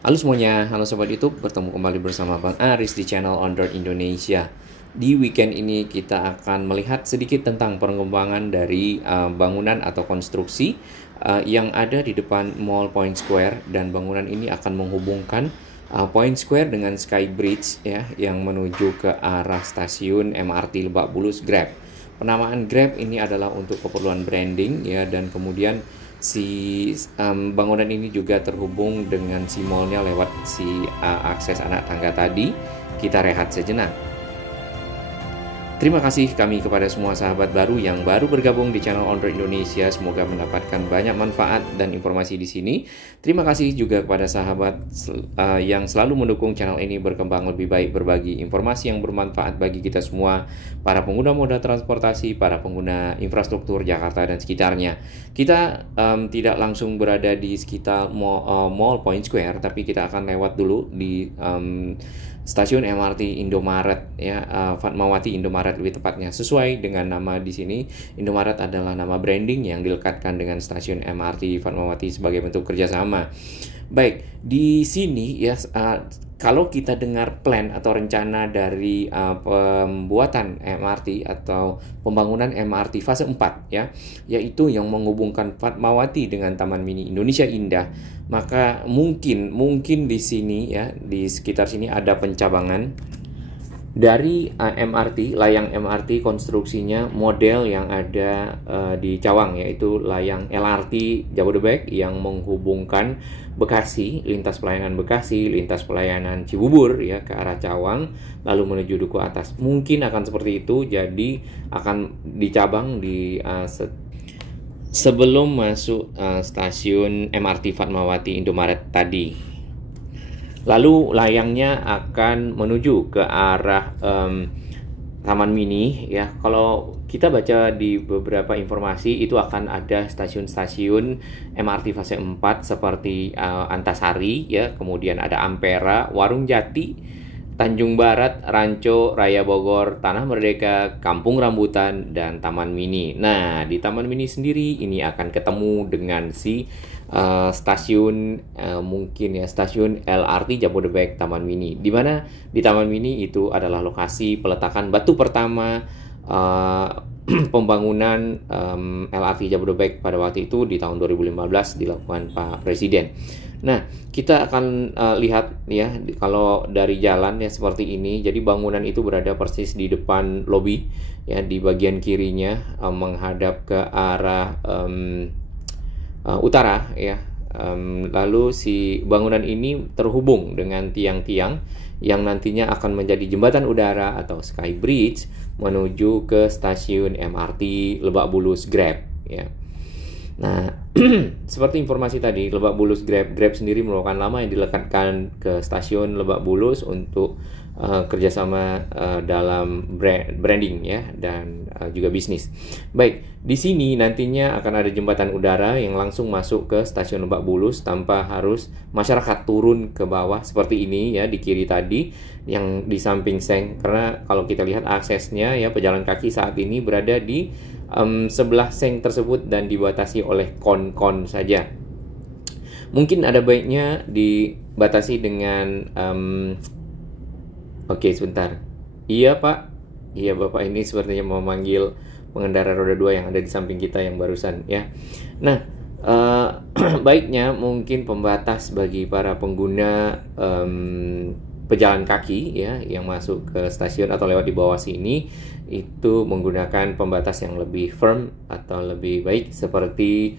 Halo semuanya, halo Sobat YouTube, bertemu kembali bersama Bang Aris di channel Ondroid Indonesia. Di weekend ini kita akan melihat sedikit tentang pengembangan dari bangunan atau konstruksi yang ada di depan Mall Point Square, dan bangunan ini akan menghubungkan Point Square dengan Sky Bridge ya, yang menuju ke arah stasiun MRT Lebak Bulus Grab. Penamaan Grab ini adalah untuk keperluan branding ya, dan kemudian bangunan ini juga terhubung dengan si mallnya lewat si akses anak tangga tadi. Kita rehat sejenak. Terima kasih kami kepada semua sahabat baru yang baru bergabung di channel Ondroid Indonesia. Semoga mendapatkan banyak manfaat dan informasi di sini. Terima kasih juga kepada sahabat yang selalu mendukung channel ini berkembang lebih baik, berbagi informasi yang bermanfaat bagi kita semua, para pengguna moda transportasi, para pengguna infrastruktur Jakarta dan sekitarnya. Kita tidak langsung berada di sekitar Mall Point Square, tapi kita akan lewat dulu di stasiun MRT Indomaret ya, Fatmawati Indomaret lebih tepatnya. Sesuai dengan nama di sini, Indomaret adalah nama branding yang dilekatkan dengan stasiun MRT Fatmawati sebagai bentuk kerjasama. Baik, di sini ya, kalau kita dengar plan atau rencana dari pembuatan MRT atau pembangunan MRT fase 4 ya, yaitu yang menghubungkan Fatmawati dengan Taman Mini Indonesia Indah, maka mungkin di sini ya, di sekitar sini ada pencabangan dari layang MRT konstruksinya model yang ada di Cawang, yaitu layang LRT Jabodebek yang menghubungkan Bekasi, lintas pelayanan Bekasi, lintas pelayanan Cibubur ya ke arah Cawang, lalu menuju Duku Atas. Mungkin akan seperti itu, jadi akan dicabang di sebelum masuk stasiun MRT Fatmawati Indomaret tadi. Lalu layangnya akan menuju ke arah Taman Mini ya. Kalau kita baca di beberapa informasi, itu akan ada stasiun-stasiun MRT fase 4 seperti Antasari ya, kemudian ada Ampera, Warung Jati, Tanjung Barat, Ranco, Raya Bogor, Tanah Merdeka, Kampung Rambutan, dan Taman Mini. Nah, di Taman Mini sendiri ini akan ketemu dengan si stasiun mungkin ya, stasiun LRT Jabodebek Taman Mini, di mana di Taman Mini itu adalah lokasi peletakan batu pertama pembangunan LRT Jabodebek pada waktu itu di tahun 2015 dilakukan Pak Presiden. Nah, kita akan lihat ya, kalau dari jalan ya seperti ini. Jadi bangunan itu berada persis di depan lobi ya, di bagian kirinya menghadap ke arah utara ya. Lalu si bangunan ini terhubung dengan tiang-tiang yang nantinya akan menjadi jembatan udara atau Sky Bridge menuju ke stasiun MRT Lebak Bulus Grab ya. Nah, seperti informasi tadi, Lebak Bulus Grab sendiri merupakan nama yang dilekatkan ke stasiun Lebak Bulus untuk kerjasama dalam branding ya, dan juga bisnis. Baik, di sini nantinya akan ada jembatan udara yang langsung masuk ke stasiun Lebak Bulus tanpa harus masyarakat turun ke bawah seperti ini ya, di kiri tadi yang di samping seng. Karena kalau kita lihat aksesnya ya, pejalan kaki saat ini berada di sebelah seng tersebut dan dibatasi oleh kon-kon saja. Mungkin ada baiknya dibatasi dengan Oke, sebentar. Iya, Pak. Iya, Bapak ini sepertinya mau manggil pengendara roda 2 yang ada di samping kita yang barusan ya. Nah, baiknya mungkin pembatas bagi para pengguna pejalan kaki ya yang masuk ke stasiun atau lewat di bawah sini itu menggunakan pembatas yang lebih firm atau lebih baik, seperti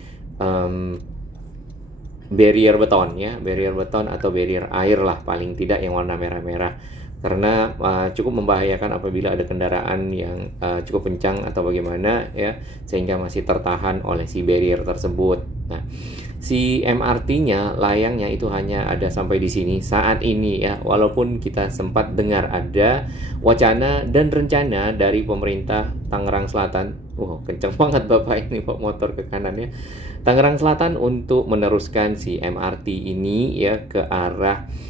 barrier beton ya, barrier beton atau barrier air lah paling tidak, yang warna merah-merah. Karena cukup membahayakan apabila ada kendaraan yang cukup kencang atau bagaimana ya, sehingga masih tertahan oleh si barrier tersebut. Nah, si MRT-nya, layangnya itu hanya ada sampai di sini saat ini ya, walaupun kita sempat dengar ada wacana dan rencana dari pemerintah Tangerang Selatan. Kencang banget Bapak ini bawa motor ke kanan ya. Tangerang Selatan untuk meneruskan si MRT ini ya ke arah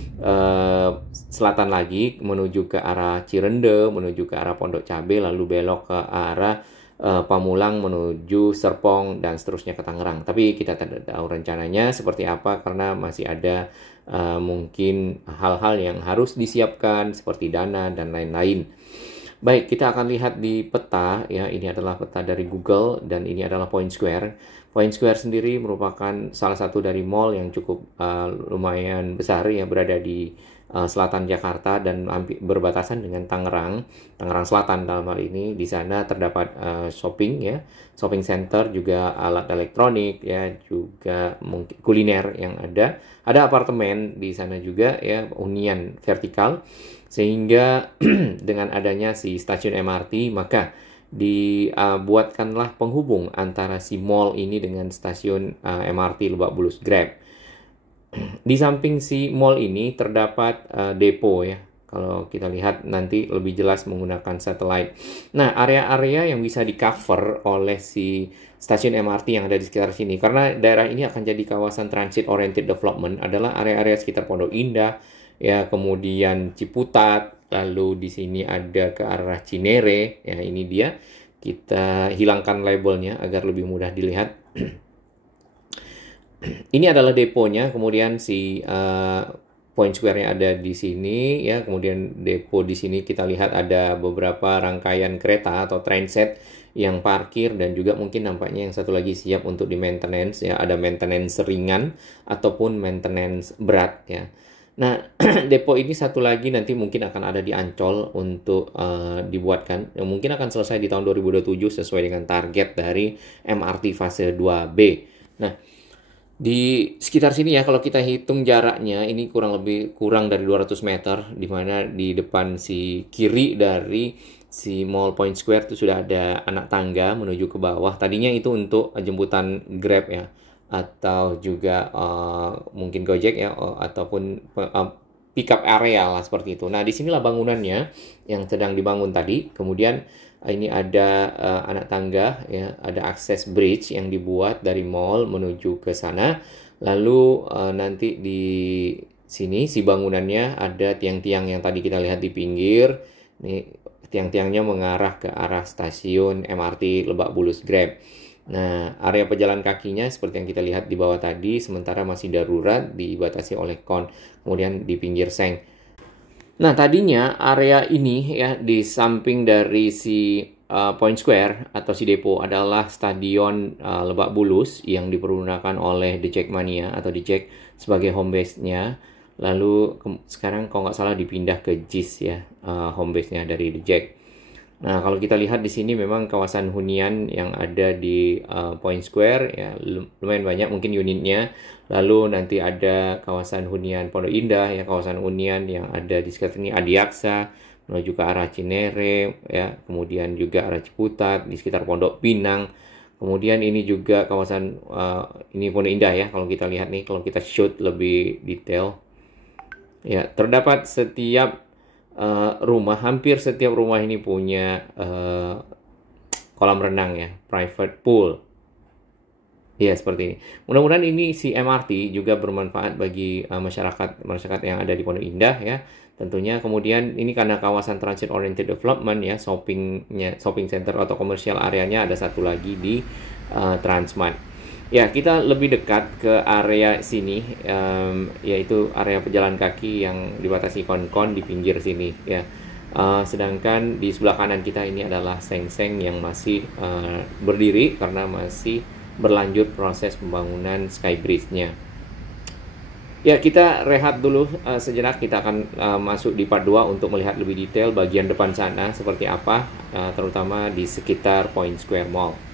selatan lagi, menuju ke arah Cirende, menuju ke arah Pondok Cabe, lalu belok ke arah Pamulang menuju Serpong dan seterusnya ke Tangerang. Tapi kita tidak tahu rencananya seperti apa karena masih ada mungkin hal-hal yang harus disiapkan seperti dana dan lain-lain. Baik, kita akan lihat di peta ya. Ini adalah peta dari Google dan ini adalah Point Square. Point Square sendiri merupakan salah satu dari mall yang cukup lumayan besar ya, berada di selatan Jakarta dan berbatasan dengan Tangerang Selatan dalam hal ini. Di sana terdapat shopping ya, shopping center, juga alat elektronik ya, juga mungkin kuliner yang ada apartemen di sana juga ya, hunian vertikal. Sehingga dengan adanya si stasiun MRT, maka dibuatkanlah penghubung antara si mall ini dengan stasiun MRT Lebak Bulus Grab. Di samping si mall ini terdapat depo ya. Kalau kita lihat nanti lebih jelas menggunakan satelit. Nah, area-area yang bisa di-cover oleh si stasiun MRT yang ada di sekitar sini, karena daerah ini akan jadi kawasan transit oriented development, adalah area-area sekitar Pondok Indah, ya, kemudian Ciputat, lalu di sini ada ke arah Cinere, ya ini dia. Kita hilangkan labelnya agar lebih mudah dilihat. Ini adalah deponya, kemudian si Point Square-nya ada di sini, ya. Kemudian depo di sini kita lihat ada beberapa rangkaian kereta atau trainset yang parkir, dan juga mungkin nampaknya yang satu lagi siap untuk di maintenance, ya. Ada maintenance ringan ataupun maintenance berat, ya. Nah, depo ini satu lagi nanti mungkin akan ada di Ancol untuk dibuatkan. Yang mungkin akan selesai di tahun 2027 sesuai dengan target dari MRT fase 2B. Nah, di sekitar sini ya, kalau kita hitung jaraknya, ini kurang dari 200 meter, di mana di depan si kiri dari si Mall Point Square itu sudah ada anak tangga menuju ke bawah. Tadinya itu untuk jemputan Grab ya, atau juga mungkin Gojek ya, ataupun pick up area lah seperti itu. Nah, disinilah bangunannya yang sedang dibangun tadi. Kemudian ini ada anak tangga ya, ada akses bridge yang dibuat dari mall menuju ke sana. Lalu nanti di sini si bangunannya ada tiang-tiang yang tadi kita lihat di pinggir. Nih, tiang-tiangnya mengarah ke arah stasiun MRT Lebak Bulus Grab. Nah, area pejalan kakinya seperti yang kita lihat di bawah tadi, sementara masih darurat, dibatasi oleh kon, kemudian di pinggir seng. Nah, tadinya area ini ya, di samping dari si Point Square atau si depo, adalah stadion Lebak Bulus yang dipergunakan oleh The Jackmania atau The Jack sebagai home base-nya. Lalu sekarang kalau nggak salah dipindah ke JIS ya, home base-nya dari The Jack. Nah, kalau kita lihat di sini memang kawasan hunian yang ada di Point Square ya lumayan banyak mungkin unitnya. Lalu nanti ada kawasan hunian Pondok Indah ya, kawasan hunian yang ada di sekitar ini Adiaksa menuju ke arah Cinere ya, kemudian juga arah Ciputat di sekitar Pondok Pinang. Kemudian ini juga kawasan ini Pondok Indah ya, kalau kita lihat nih, kalau kita shoot lebih detail. Ya, terdapat setiap rumah, hampir setiap rumah ini punya kolam renang ya, private pool. Ya, seperti ini. Mudah-mudahan ini si MRT juga bermanfaat bagi masyarakat yang ada di Pondok Indah ya. Tentunya kemudian ini karena kawasan transit oriented development ya, shopping center atau commercial areanya ada satu lagi di Transmart. Ya, kita lebih dekat ke area sini, yaitu area pejalan kaki yang dibatasi kon-kon di pinggir sini ya. Sedangkan di sebelah kanan kita ini adalah seng-seng yang masih berdiri karena masih berlanjut proses pembangunan Skybridge-nya. Ya, kita rehat dulu sejenak. Kita akan masuk di part 2 untuk melihat lebih detail bagian depan sana seperti apa, terutama di sekitar Point Square Mall.